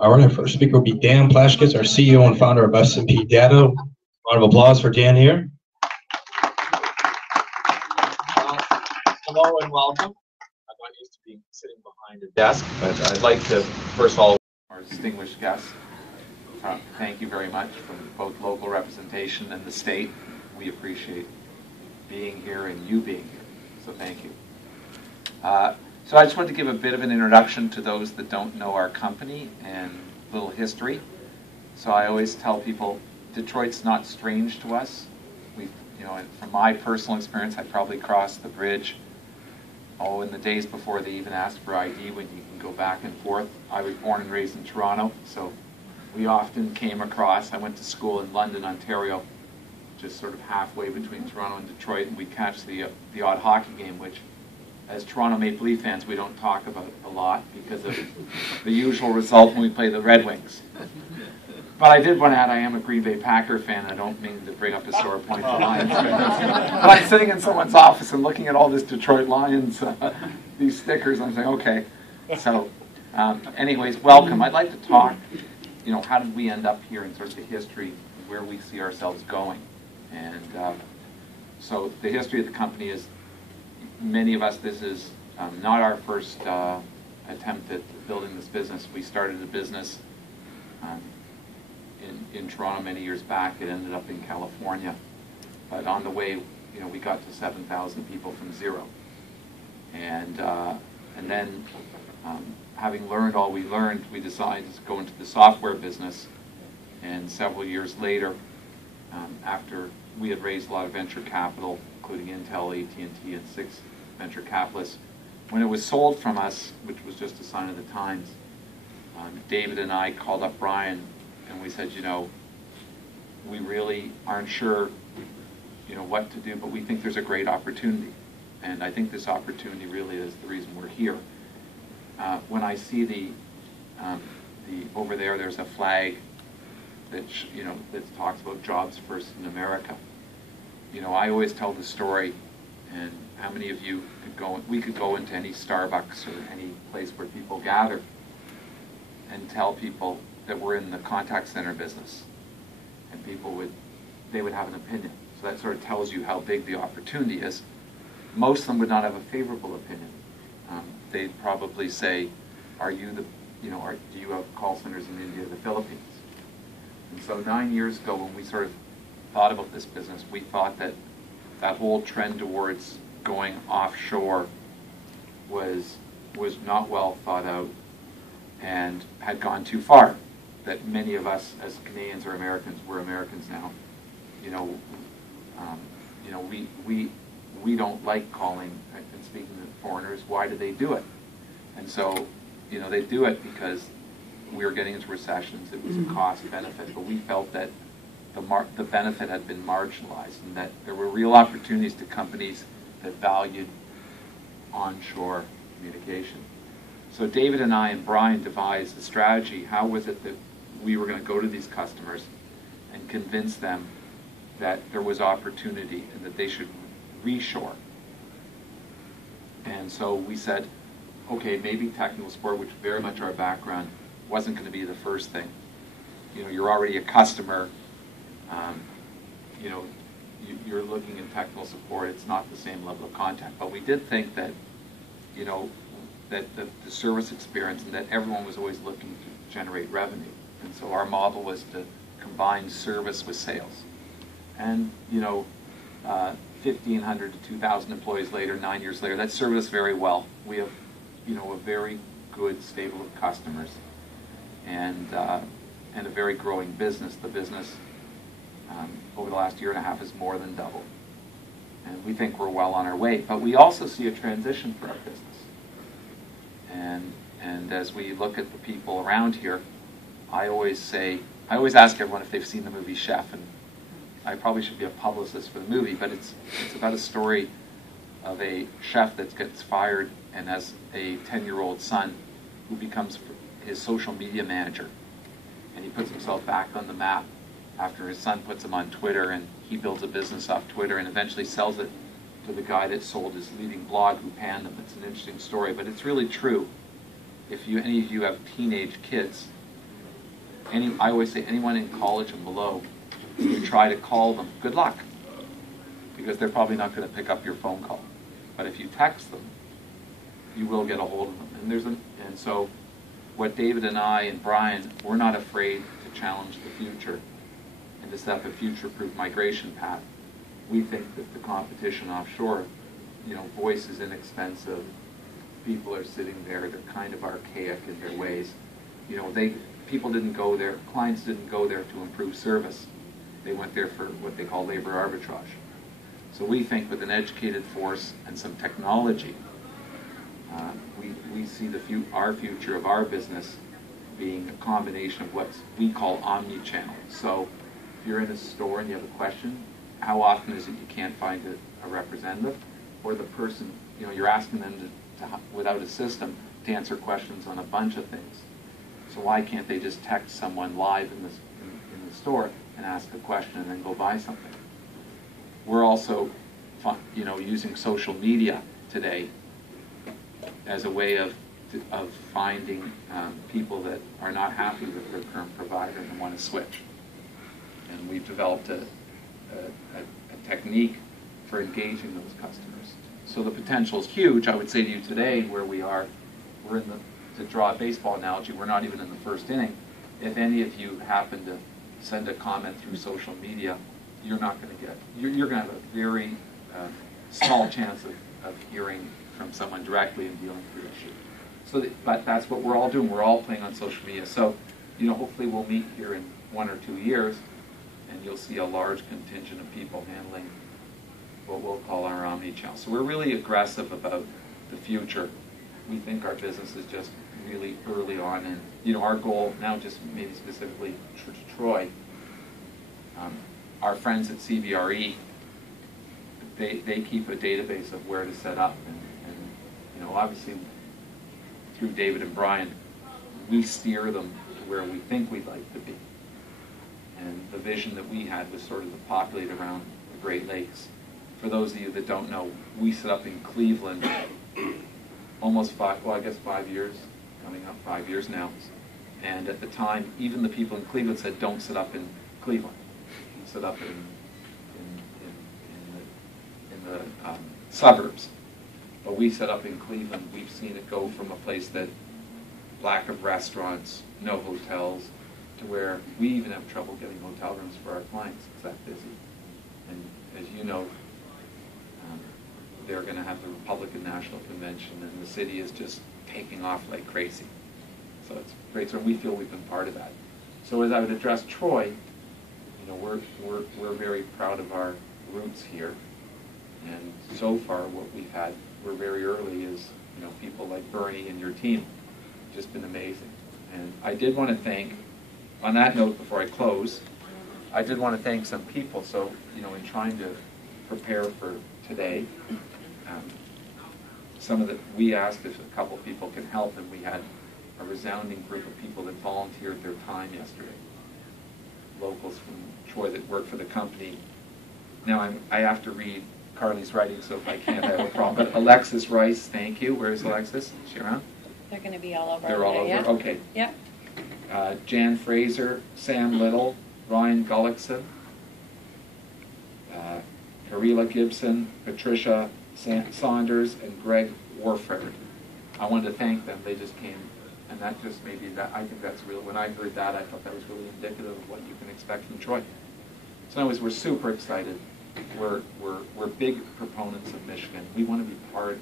All right, our first speaker will be Dan Plashkis, our CEO and founder of S&P Data. Round of applause for Dan here. Hello and welcome. I'm not used to being sitting behind a desk, but I'd like to, first of all, our distinguished guests, thank you very much for both local representation and the state. We appreciate being here and you being here, so thank you. So I just wanted to give a bit of an introduction to those that don't know our company and a little history. So I always tell people, Detroit's not strange to us. From my personal experience, I probably crossed the bridge, in the days before they even asked for ID, when you can go back and forth. I was born and raised in Toronto, so we often came across. I went to school in London, Ontario, just sort of halfway between Toronto and Detroit, and we'd catch the odd hockey game, which, as Toronto Maple Leaf fans, we don't talk about a lot because of the usual result when we play the Red Wings. But I did want to add, I am a Green Bay Packer fan. I don't mean to bring up a sore point for Lions fans. But I'm sitting in someone's office and looking at all this Detroit Lions, these stickers, and I'm saying, okay. So, anyways, welcome. I'd like to talk, how did we end up here in sort of the history, where we see ourselves going. And so the history of the company is, many of us, this is not our first attempt at building this business. We started a business in Toronto many years back. It ended up in California. But on the way, we got to 7,000 people from zero. And then, having learned all we learned, we decided to go into the software business. And several years later, after we had raised a lot of venture capital, including Intel, AT&T, and 6 venture capitalists, when it was sold from us, which was just a sign of the times, David and I called up Brian and we said, we really aren't sure, what to do, but we think there's a great opportunity. And I think this opportunity really is the reason we're here. When I see the over there's a flag that that talks about jobs first in America. I always tell the story, and how many of you could go? We could go into any Starbucks or any place where people gather and tell people that we're in the contact center business, and people would have an opinion. So that sort of tells you how big the opportunity is. Most of them would not have a favorable opinion. They'd probably say, "Are you do you have call centers in India or the Philippines?" And so 9 years ago, when we sort of thought about this business, we thought that whole trend towards going offshore was not well thought out and had gone too far. That many of us as Canadians or Americans, we're Americans now, we don't like calling and speaking to foreigners. Why do they do it? And so, they do it because we were getting into recessions. It was a cost benefit, but we felt that the benefit had been marginalized, and that there were real opportunities to companies that valued onshore communication. So David and I and Brian devised a strategy. How was it that we were going to go to these customers and convince them that there was opportunity and that they should reshore? And so we said, okay, maybe technical support, which is very much our background, wasn't going to be the first thing. You're already a customer. You're looking at technical support. It's not the same level of contact. But we did think that, that the service experience, and that everyone was always looking to generate revenue. And so our model was to combine service with sales. And 1,500 to 2,000 employees later, 9 years later, that served us very well. We have a very good stable of customers, and a very growing business. The business over the last year and a half has more than doubled, and we think we're well on our way. But we also see a transition for our business, and as we look at the people around here, I always ask everyone if they've seen the movie Chef, and I probably should be a publicist for the movie, but it's about a story of a chef that gets fired and has a 10-year-old son who becomes his social media manager, and he puts himself back on the map after his son puts him on Twitter, and he builds a business off Twitter and eventually sells it to the guy that sold his leading blog who panned him. It's an interesting story, but it's really true. If any of you have teenage kids, I always say anyone in college and below, you try to call them, good luck, because they're probably not going to pick up your phone call. But if you text them, you will get a hold of them. And so what David and I and Brian, we're not afraid to challenge the future and to set up a future-proof migration path. We think that the competition offshore, voice is inexpensive, people are sitting there, they're kind of archaic in their ways. People didn't go there, clients didn't go there to improve service. They went there for what they call labor arbitrage. So we think with an educated force and some technology, we see our future of our business being a combination of what we call omni-channel. So if you're in a store and you have a question, how often is it you can't find a representative? Or the person, you're asking them to, without a system, to answer questions on a bunch of things. So why can't they just text someone live in the store and ask a question and then go buy something? We're also, using social media today as a way of finding people that are not happy with their current provider and want to switch. And we've developed a technique for engaging those customers. So the potential is huge. I would say to you today, where we are, we're to draw a baseball analogy, we're not even in the first inning. If any of you happen to send a comment through social media, you're not going to get, you're going to have a very small chance of hearing from someone directly and dealing with the issue. So, but that's what we're all doing. We're all playing on social media. So, hopefully we'll meet here in 1 or 2 years, and you'll see a large contingent of people handling what we'll call our omni-channel. So we're really aggressive about the future. We think our business is just really early on, and our goal now, just maybe specifically to Troy, our friends at CBRE, they keep a database of where to set up, and obviously through David and Brian, we steer them to where we think we'd like to be. And the vision that we had was sort of to populate around the Great Lakes. For those of you that don't know, we set up in Cleveland almost 5 years, coming up 5 years now. And at the time, even the people in Cleveland said, don't set up in Cleveland. Set up in the suburbs. But we set up in Cleveland. We've seen it go from a place that lack of restaurants, no hotels, to where we even have trouble getting hotel rooms for our clients. It's that busy. And as you know, they're going to have the Republican National Convention, and the city is just taking off like crazy. So it's great. So we feel we've been part of that. So as I would address Troy, we're very proud of our roots here, and so far what we've had, we're very early, is people like Bernie and your team, just been amazing. And I did want to thank, on that note before I close, I did want to thank some people. So in trying to prepare for today, we asked if a couple people can help, and we had a resounding group of people that volunteered their time yesterday. Locals from Troy that work for the company. Now I have to read Carly's writing, so if I can't, I have a problem. But Alexis Rice, thank you. Where's Alexis? Is she around? They're going to be all over. They're all over? Yeah. Okay. Yeah. Jan Fraser, Sam Little, Ryan Gullickson, Karila Gibson, Patricia Saunders, and Greg Warford. I wanted to thank them. They just came, and that just maybe that, I think that's real. When I heard that, I thought that was really indicative of what you can expect from Troy. So anyways, we're super excited. We're big proponents of Michigan. We want to be part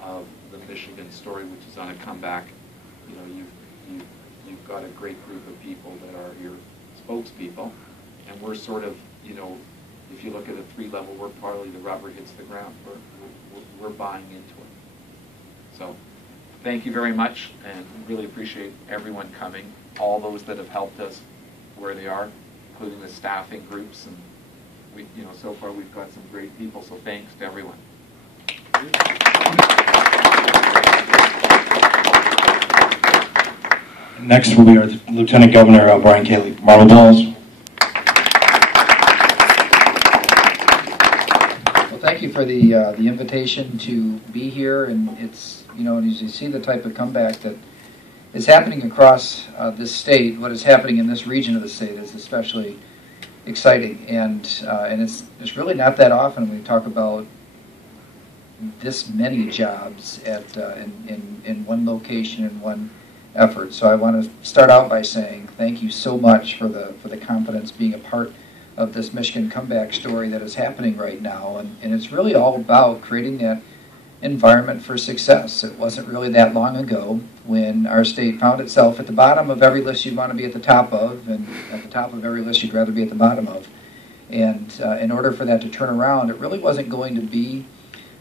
of the Michigan story, which is on a comeback. You've got a great group of people that are your spokespeople, and we're sort of, if you look at a 3-level, we're partly the rubber hits the ground. We're buying into it. So thank you very much, and really appreciate everyone coming, all those that have helped us where they are, including the staffing groups, and so far we've got some great people, so thanks to everyone. Next will be our Lieutenant Governor, Brian Cayley. Marble balls. Well, thank you for the invitation to be here, and it's, and as you see the type of comeback that is happening across this state, what is happening in this region of the state is especially exciting, and it's really not that often we talk about this many jobs at in one location in one effort. So I want to start out by saying thank you so much for the confidence being a part of this Michigan comeback story that is happening right now, and it's really all about creating that environment for success. It wasn't really that long ago when our state found itself at the bottom of every list you'd want to be at the top of, and at the top of every list you'd rather be at the bottom of. And in order for that to turn around, it really wasn't going to be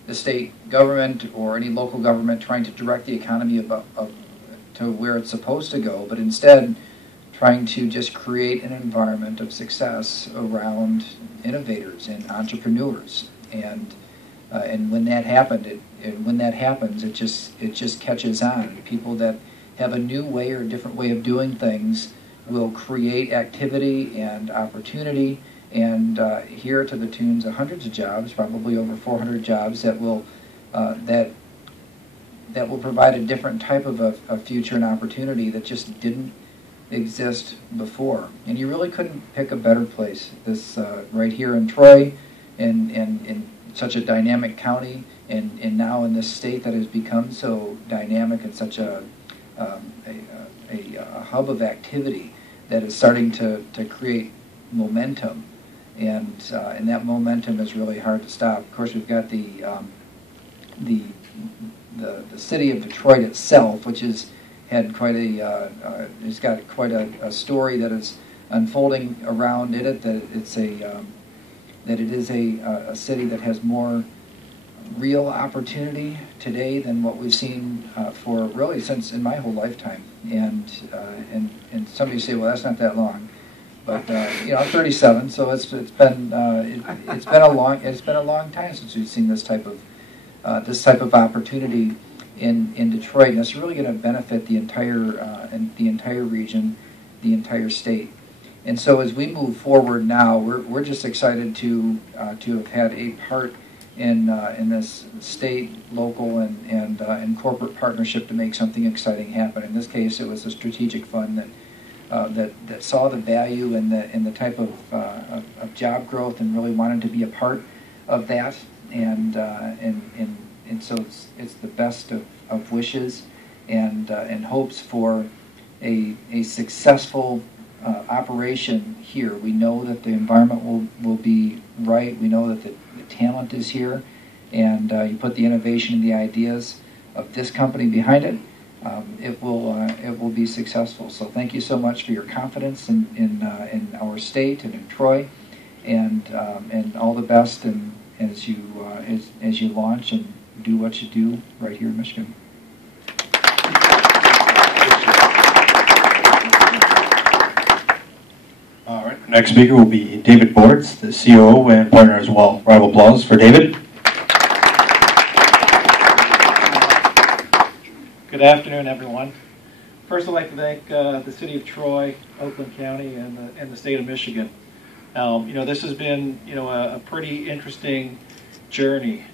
the state government or any local government trying to direct the economy to where it's supposed to go, but instead trying to just create an environment of success around innovators and entrepreneurs. And when that happened, when that happens, it just catches on. People that have a new way or a different way of doing things will create activity and opportunity, and here to the tunes of hundreds of jobs, probably over 400 jobs that will provide a different type of a future and opportunity that just didn't exist before. And you really couldn't pick a better place. This right here in Troy, in such a dynamic county, and now in this state that has become so dynamic and such a hub of activity that is starting to create momentum, and that momentum is really hard to stop. Of course, we've got the city of Detroit itself, which has had quite it's got quite a story that is unfolding around it. That it is a city that has more real opportunity today than what we've seen for really since in my whole lifetime. And somebody say, well, that's not that long, but I'm 37, so it's been a long time since we've seen this type of opportunity in Detroit, and it's really going to benefit the entire region, the entire state. And so as we move forward now, we're just excited to have had a part in this state, local, and corporate partnership to make something exciting happen. In this case, it was a strategic fund that saw the value in the type of job growth and really wanted to be a part of that. And so it's the best of wishes and hopes for a successful operation here. We know that the environment will be right. We know that the talent is here, and you put the innovation and the ideas of this company behind it. It will be successful. So thank you so much for your confidence in our state and in Troy, and all the best and as you launch and do what you do right here in Michigan. All right. Next speaker will be David Bortz, the COO and partner as well. Round of applause for David. Good afternoon, everyone. First, I'd like to thank the City of Troy, Oakland County, and the state of Michigan. This has been a pretty interesting journey.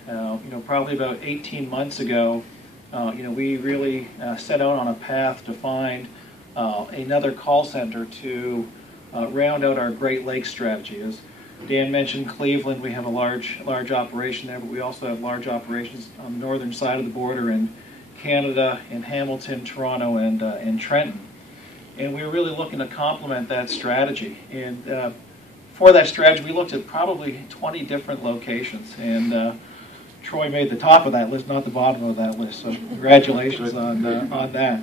Probably about 18 months ago, we really set out on a path to find another call center to round out our Great Lakes strategy. As Dan mentioned, Cleveland, we have a large operation there, but we also have large operations on the northern side of the border in Canada, in Hamilton, Toronto, and Trenton. And we were really looking to complement that strategy. And for that strategy, we looked at probably 20 different locations. And Troy made the top of that list, not the bottom of that list. So congratulations on that.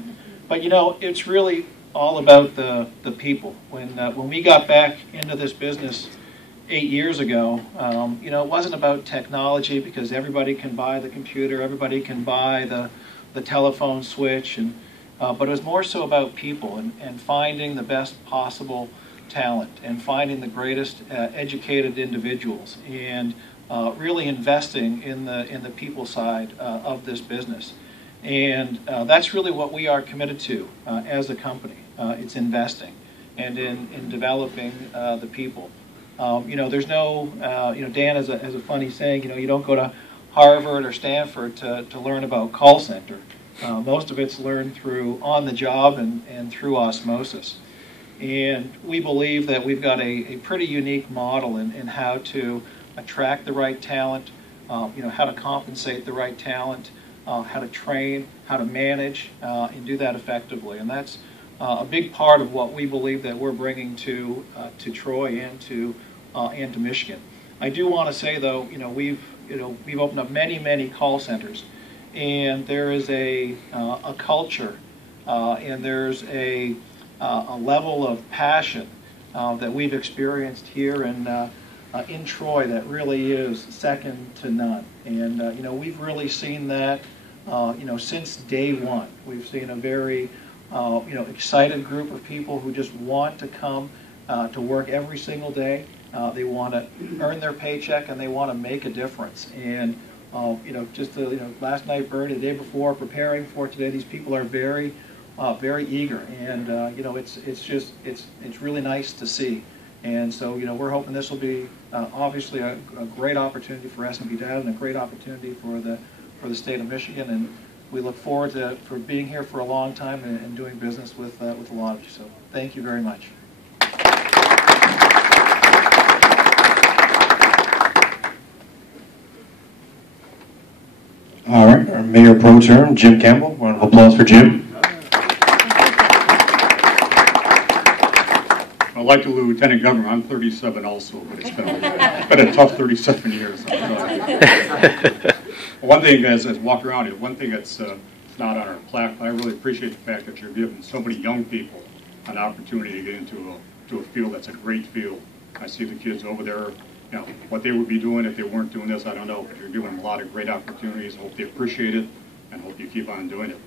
But it's really all about the people. When we got back into this business 8 years ago, it wasn't about technology, because everybody can buy the computer, everybody can buy the telephone switch, but it was more so about people and finding the best possible talent and finding the greatest educated individuals and really investing in the people side of this business. And that's really what we are committed to as a company. It's investing and in developing the people. There's no, Dan has a funny saying, you don't go to Harvard or Stanford to learn about call center. Most of it's learned through on the job and through osmosis. And we believe that we've got a pretty unique model in how to attract the right talent, how to compensate the right talent, how to train, how to manage, and do that effectively. And that's a big part of what we believe that we're bringing to Troy and to Michigan. I do want to say though, we've opened up many call centers, and there is a culture, and there's a level of passion that we've experienced here in Troy that really is second to none. And we've really seen that since day one. We've seen a very excited group of people who just want to come to work every single day. They want to earn their paycheck and they want to make a difference. And last night, Bernie, the day before, preparing for today, these people are very eager, and it's really nice to see. And so we're hoping this will be obviously a great opportunity for S&P Data and a great opportunity for the state of Michigan. And we look forward to being here for a long time and doing business with a lot of you. So thank you very much. All right, our Mayor Pro Tem, Jim Campbell. Round of applause for Jim. Like the Lieutenant Governor, I'm 37 also, but it's been a tough 37 years. One thing, as I walk around here, one thing that's not on our plaque, I really appreciate the fact that you're giving so many young people an opportunity to get into a field that's a great field. I see the kids over there, what they would be doing if they weren't doing this, I don't know, but you're giving them a lot of great opportunities. I hope they appreciate it, and hope you keep on doing it.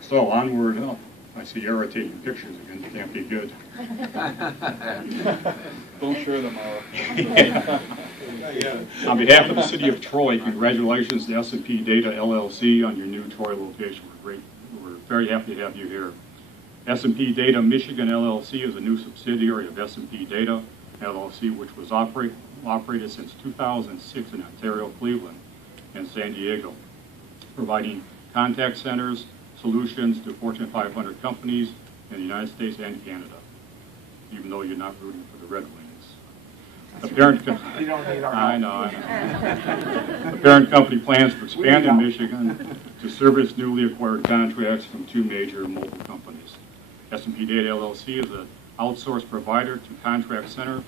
So, onward up. I see Era taking pictures again. It can't be good. Don't share them, Ara. On behalf of the City of Troy, congratulations to S&P Data LLC on your new Troy location. We're very happy to have you here. S&P Data Michigan LLC is a new subsidiary of S&P Data LLC, which was operated since 2006 in Ontario, Cleveland, and San Diego, providing contact centers, solutions to Fortune 500 companies in the United States and Canada, even though you're not rooting for the Red Wings. The parent company, I know. The parent company plans to expand in Michigan to service newly acquired contracts from two major mobile companies. S&P Data LLC is an outsourced provider to contract centers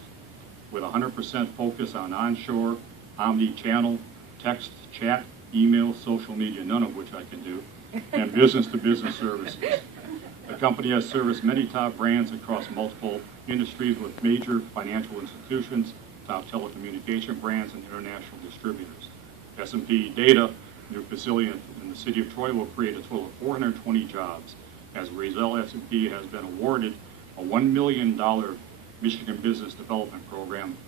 with 100% focus on onshore, omni-channel, text, chat, email, social media, none of which I can do, and business-to-business services. The company has serviced many top brands across multiple industries with major financial institutions, top telecommunication brands, and international distributors. S&P Data, new facility in the city of Troy, will create a total of 420 jobs. As a result, S&P has been awarded a $1 million Michigan Business Development Program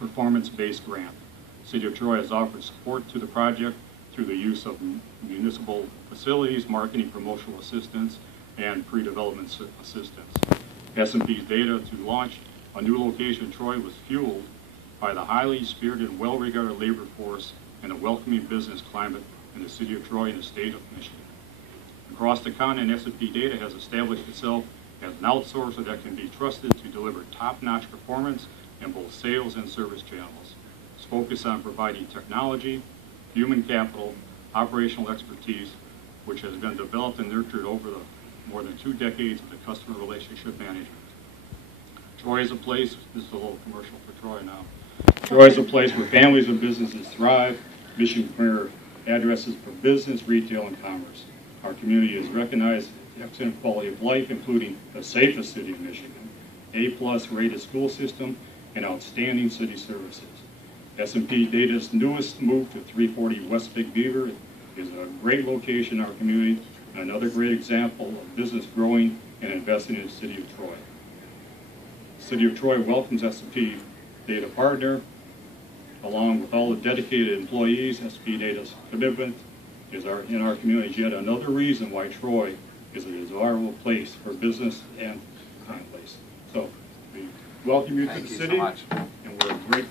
performance-based grant. The city of Troy has offered support to the project through the use of municipal facilities, marketing, promotional assistance, and pre-development assistance. S&P's data to launch a new location in Troy was fueled by the highly spirited and well-regarded labor force and a welcoming business climate in the city of Troy and the state of Michigan. Across the continent, S&P Data has established itself as an outsourcer that can be trusted to deliver top-notch performance in both sales and service channels. Its focus on providing technology, human capital, operational expertise, which has been developed and nurtured over the more than 2 decades of the customer relationship management. Troy is a place, this is a little commercial for Troy now. Troy is a place where families and businesses thrive, mission premier addresses for business, retail, and commerce. Our community is recognized for excellent quality of life, including the safest city of Michigan, A+ rated school system, and outstanding city services. S&P Data's newest move to 340 West Big Beaver is a great location in our community and another great example of business growing and investing in the city of Troy. The city of Troy welcomes S&P Data partner, along with all the dedicated employees. S&P Data's commitment in our community is yet another reason why Troy is a desirable place for business and time place. So we welcome you to the city, and we're great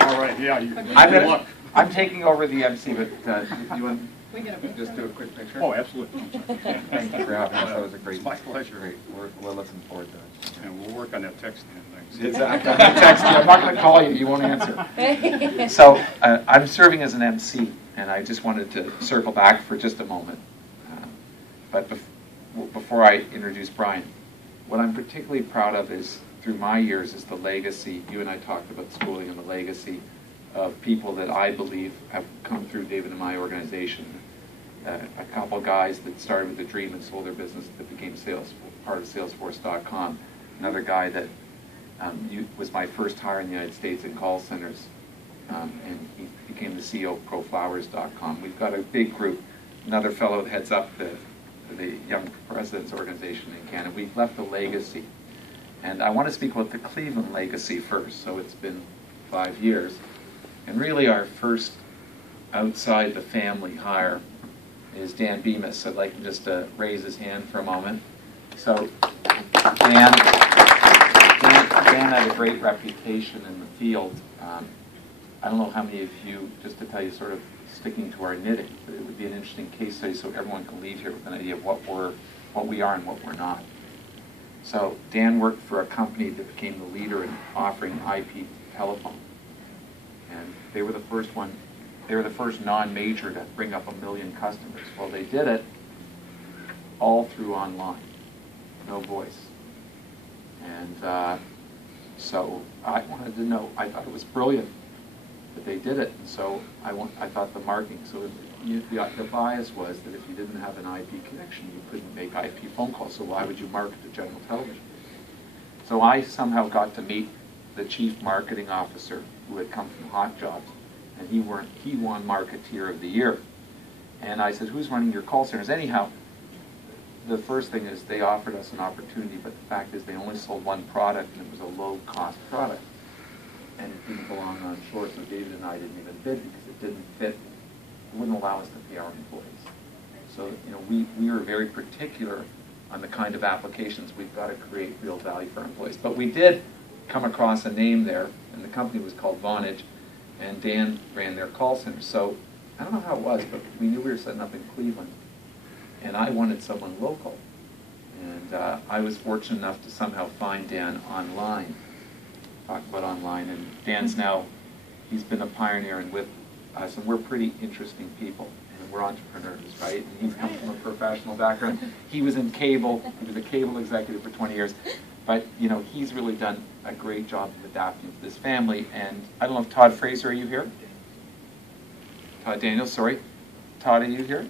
All right. Yeah, I'm taking over the MC, but you want to just do a quick picture? Oh, absolutely. Thank you for having us. That was a great. It's my pleasure. Great. We're looking forward to it. And we'll work on that text and things. Exactly. I'm not going to call you. You won't answer. So I'm serving as an MC, and I just wanted to circle back for just a moment. But before I introduce Brian, what I'm particularly proud of is, through my years, is the legacy. You and I talked about schooling and the legacy of people that I believe have come through David and my organization. A couple guys that started with a dream and sold their business that became part of Salesforce.com. Another guy that was my first hire in the United States in call centers, and he became the CEO of ProFlowers.com. We've got a big group. Another fellow that heads up the Young Presidents Organization in Canada. We've left a legacy. And I want to speak about the Cleveland legacy first. So it's been 5 years. And really our first outside the family hire is Dan Bemis. I'd like him just to raise his hand for a moment. So Dan had a great reputation in the field. I don't know how many of you, just to tell you, sort of sticking to our knitting, but it would be an interesting case study so everyone can leave here with an idea of what we are and what we're not. So Dan worked for a company that became the leader in offering IP telephone. And they were the first one, they were the first non-major to bring up 1 million customers. Well, they did it all through online, no voice. And so I wanted to know, I thought it was brilliant that they did it. And so I thought the marketing, so the bias was that if you didn't have an IP connection, you couldn't make IP phone calls. So why would you market to general television? So I somehow got to meet the chief marketing officer who had come from Hot Jobs, and he won Marketeer of the Year. And I said, who's running your call centers? Anyhow, the first thing is they offered us an opportunity, but the fact is they only sold one product, and it was a low-cost product. And it didn't belong on shore, so David and I didn't even bid because it didn't fit. It wouldn't allow us to pay our employees. So, we are very particular on the kind of applications we've got to create real value for our employees. But we did come across a name there, and the company was called Vonage, and Dan ran their call center. So I don't know how it was, but we knew we were setting up in Cleveland, and I wanted someone local. And I was fortunate enough to somehow find Dan online. Talk about online, and Dan's now, he's been a pioneer and with us, and we're pretty interesting people, and we're entrepreneurs, right? And he's come from a professional background. He was in cable, he was a cable executive for 20 years, but he's really done a great job of adapting to this family. And I don't know if Todd Fraser, are you here? Todd Daniels, sorry. Todd, are you here?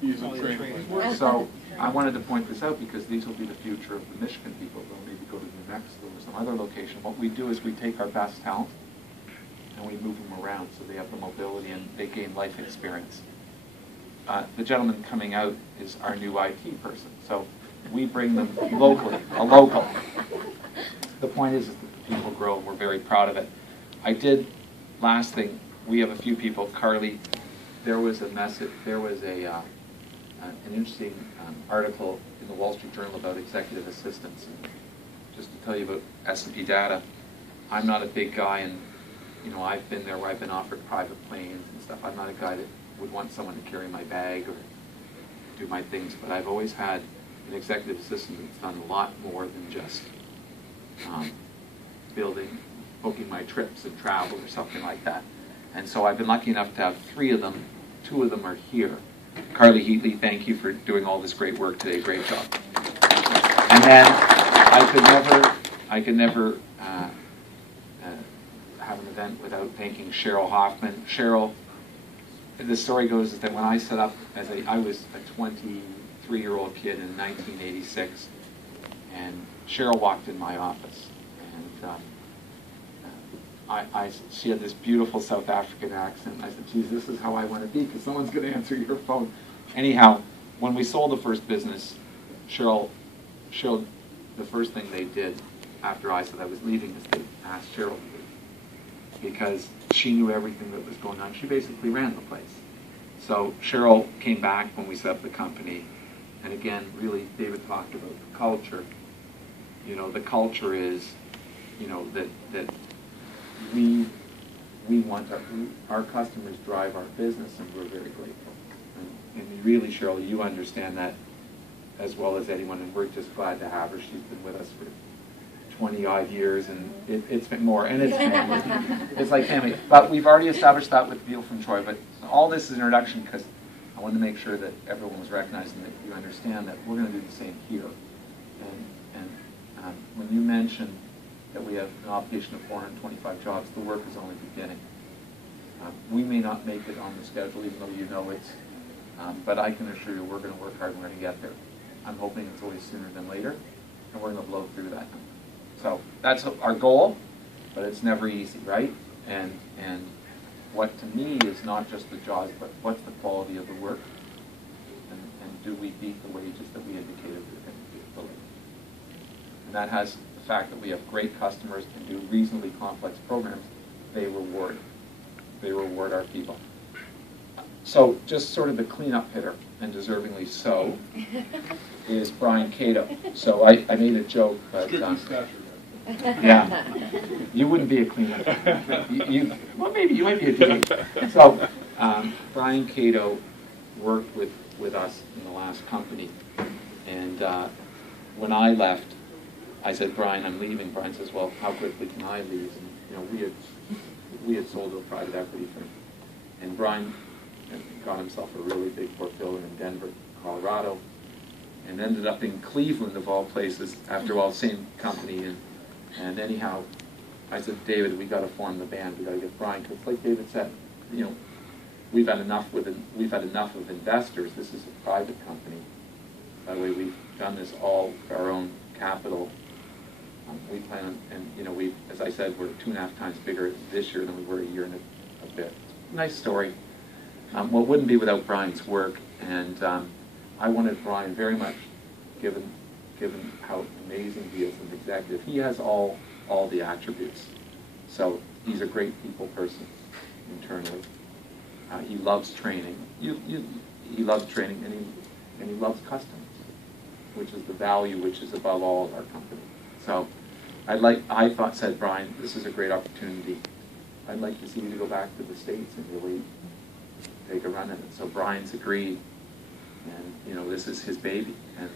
He's a trainer. So I wanted to point this out because these will be the future of the Michigan people. They'll maybe go to New Mexico or some other location. What we do is we take our best talent and we move them around so they have the mobility and they gain life experience. The gentleman coming out is our new IT person. So we bring them locally, a local. The point is that the people grow. We're very proud of it. Last thing, we have a few people. Carly, there was a message, there was an interesting article in the Wall Street Journal about executive assistants. And just to tell you about S&P Data, I'm not a big guy, and I've been there where I've been offered private planes and stuff. I'm not a guy that would want someone to carry my bag or do my things, but I've always had an executive assistant that's done a lot more than just booking my trips and travel or something like that. And so I've been lucky enough to have 3 of them. 2 of them are here. Carly Heatley, thank you for doing all this great work today. Great job. And then I could never have an event without thanking Cheryl Hoffman. Cheryl, the story goes is that when I set up I was a 23-year-old kid in 1986, and Cheryl walked in my office, and she had this beautiful South African accent. I said, geez, this is how I want to be, because someone's going to answer your phone. Anyhow, when we sold the first business, Cheryl showed the first thing they did after I said I was leaving is they asked Cheryl to leave, because she knew everything that was going on. She basically ran the place. So Cheryl came back when we set up the company, and again, really, David talked about the culture. The culture is, that we want our customers drive our business, and we're very grateful. And really, Cheryl, you understand that as well as anyone, and we're just glad to have her. She's been with us for 20-odd years, and it's been more, and it's family. It's like family. But we've already established that with Beal from Troy, but all this is an introduction because I wanted to make sure that everyone was recognizing that you understand that we're going to do the same here. And when you mentioned that we have an obligation of 425 jobs, the work is only beginning. We may not make it on the schedule, even though you know it's, but I can assure you we're going to work hard and we're going to get there. I'm hoping it's always sooner than later, and we're going to blow through that number. So that's our goal, but it's never easy, right? And what to me is not just the jobs, but what's the quality of the work, and do we beat the wages that we indicated we were going to deliver? And that has the fact that we have great customers and do reasonably complex programs. They reward our people. So just sort of the cleanup hitter, and deservingly so, is Brian Cato. So I made a joke, but yeah, you wouldn't be a cleanup. Well, maybe you might be a cleanup. So Brian Cato worked with us in the last company, and when I left, I said, Brian, I'm leaving. Brian says, well, how quickly can I leave? And we had sold to a private equity firm, and Brian got himself a really big portfolio in Denver, Colorado, and ended up in Cleveland, of all places, after all, same company. And anyhow, I said, David, we got to form the band. We got to get Brian, because like David said, we've had enough of investors. This is a private company. By the way, we've done this all with our own capital. We plan on, and we, as I said, we're 2.5 times bigger this year than we were a year and a bit. Nice story. Well, it wouldn't be without Brian's work, and I wanted Brian very much, given how amazing he is as an executive. He has all the attributes. So he's a great people person internally. He loves training. He loves training, and he loves customers, which is the value which is above all of our company. So said, Brian, this is a great opportunity. I'd like to see you to go back to the States and really take a run at it. So Brian's agreed, and this is his baby, and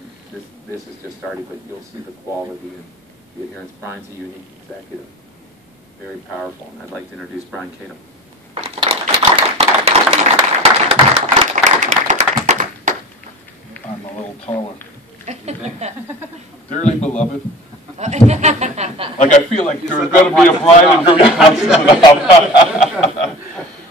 this is just starting, but you'll see the quality and the adherence. Brian's a unique executive, very powerful, and I'd like to introduce Brian Cato. I'm a little taller. Dearly beloved. Like I feel like there's going to be a Brian and Drew Constance.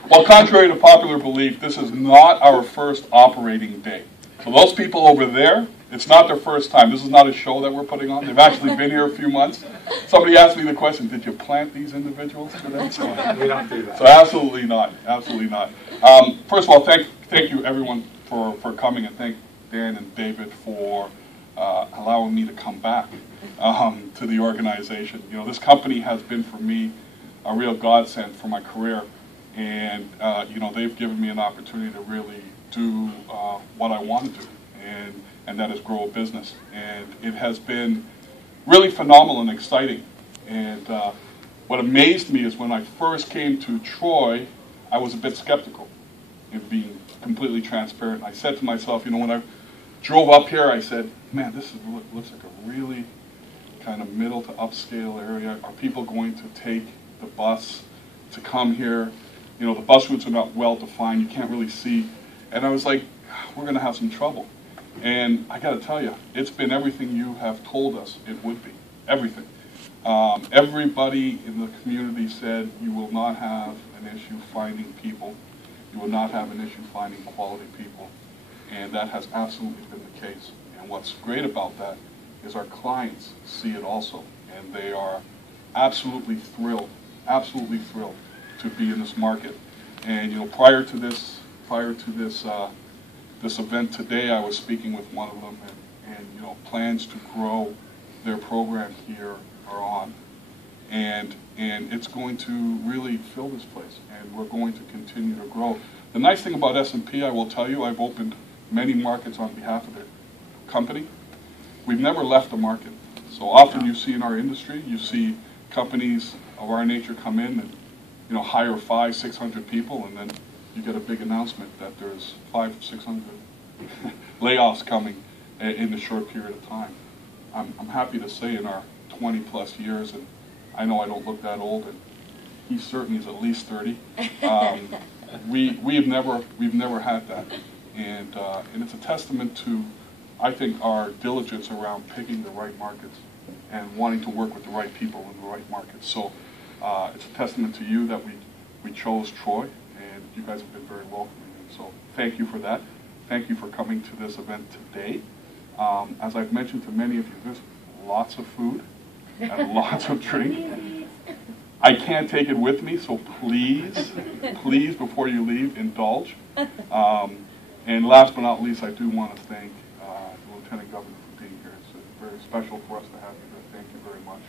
Well, contrary to popular belief, this is not our first operating day. So those people over there, it's not their first time. This is not a show that we're putting on. They've actually been here a few months. Somebody asked me the question, did you plant these individuals today? So, we don't do that. So absolutely not. Absolutely not. First of all, thank you everyone for coming, and thank Dan and David for allowing me to come back to the organization. This company has been for me a real godsend for my career, and they've given me an opportunity to really do what I want to do, and that is grow a business. And it has been really phenomenal and exciting. And what amazed me is when I first came to Troy, I was a bit skeptical, in being completely transparent. I said to myself, when I drove up here, I said, man, this looks like a really kind of middle to upscale area. Are people going to take the bus to come here? The bus routes are not well defined. You can't really see. And I was like, we're going to have some trouble. And I got to tell you, it's been everything you have told us it would be. Everything. Everybody in the community said you will not have an issue finding people. You will not have an issue finding quality people. And that has absolutely been the case. And what's great about that is our clients see it also. And they are absolutely thrilled to be in this market. And prior to this event today, I was speaking with one of them, and plans to grow their program here are on, and it's going to really fill this place, and we're going to continue to grow. The nice thing about S&P, I will tell you, I've opened many markets on behalf of the company. We've never left the market. So often you see in our industry, you see companies of our nature come in and hire 500-600 people, and then you get a big announcement that there's 500-600 layoffs coming in a short period of time. I'm happy to say in our 20+ years, and I know I don't look that old, and he certainly is at least 30. We've never had that, and it's a testament to, I think, our diligence around picking the right markets and wanting to work with the right people in the right markets. So it's a testament to you that we chose Troy, and you guys have been very welcoming. And so thank you for that. Thank you for coming to this event today. As I've mentioned to many of you, there's lots of food and lots of drink. I can't take it with me, so please, please, before you leave, indulge. And last but not least, I do want to thank the Lieutenant Governor for being here. It's very special for us to have you here. Thank you very much.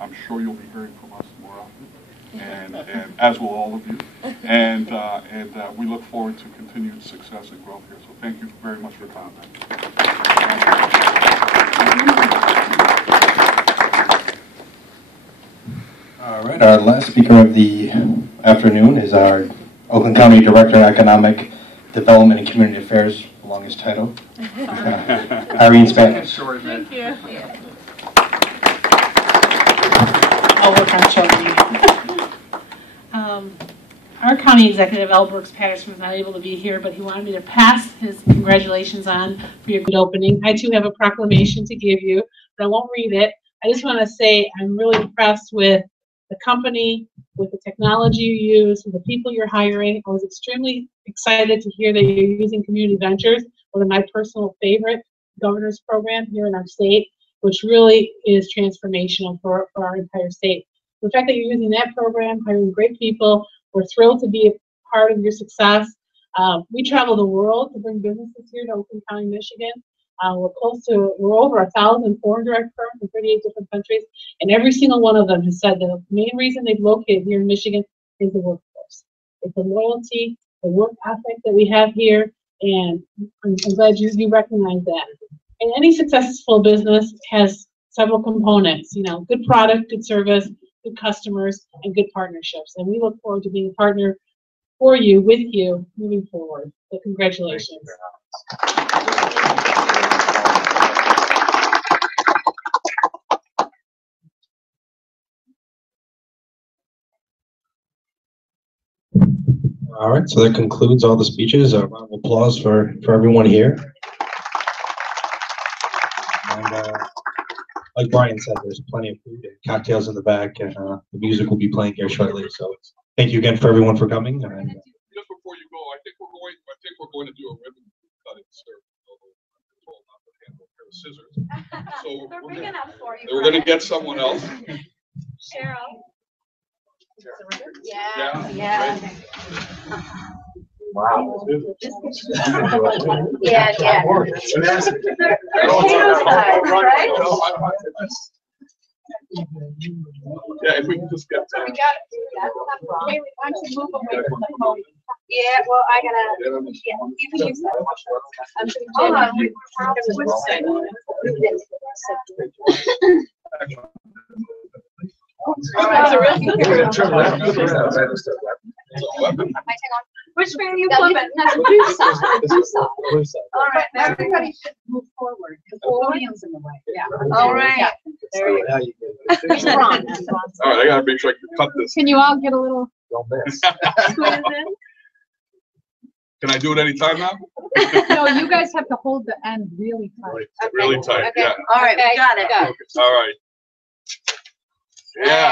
I'm sure you'll be hearing from us more often, and as will all of you. And we look forward to continued success and growth here. So thank you very much for coming. All right, our last speaker of the afternoon is our Oakland County Director of Economic Development and Community Affairs, longest title, Irene Spanish. Thank you. I'll work on shortening. Our county executive, Al Brooks Patterson, was not able to be here, but he wanted me to pass his congratulations on for your good opening. I too have a proclamation to give you, but I won't read it. I just want to say I'm really impressed with the company, with the technology you use, with the people you're hiring. I was extremely excited to hear that you're using community ventures, one of my personal favorite governor's program here in our state, which really is transformational for our entire state. The fact that you're using that program, hiring great people, we're thrilled to be a part of your success. We travel the world to bring businesses here to Oakland County, Michigan. We're over 1,000 foreign direct firms in 38 different countries, and every single one of them has said that the main reason they've located here in Michigan is the workforce. It's the loyalty, the work ethic that we have here, and I'm glad you recognize that. And any successful business has several components, good product, good service, good customers, and good partnerships. And we look forward to being a partner for you, with you, moving forward. So congratulations. All right, so that concludes all the speeches. A round of applause for everyone here. And like Brian said, there's plenty of food and cocktails in the back, and the music will be playing here shortly. So thank you again for everyone for coming. And, just before you go, I think we're going to do a ribbon cutting service. Scissors. So we're big enough for you. We're going to get someone else. Cheryl. Yeah. wow. Yeah. Yeah, if we can just get we got it. Why don't you move away from the phone? Yeah, well, I gotta. Yeah, you can use that. Hold on. Which way are you flipping? All right, everybody should move forward. The podium's in the way. Yeah. All right. There you go. All right, I gotta make sure I can cut this. Can you all get a little? Don't miss. Squeeze in? Can I do it anytime now? No, you guys have to hold the end really tight. Really tight. Okay. Yeah. All right, we got it. All right. Yeah.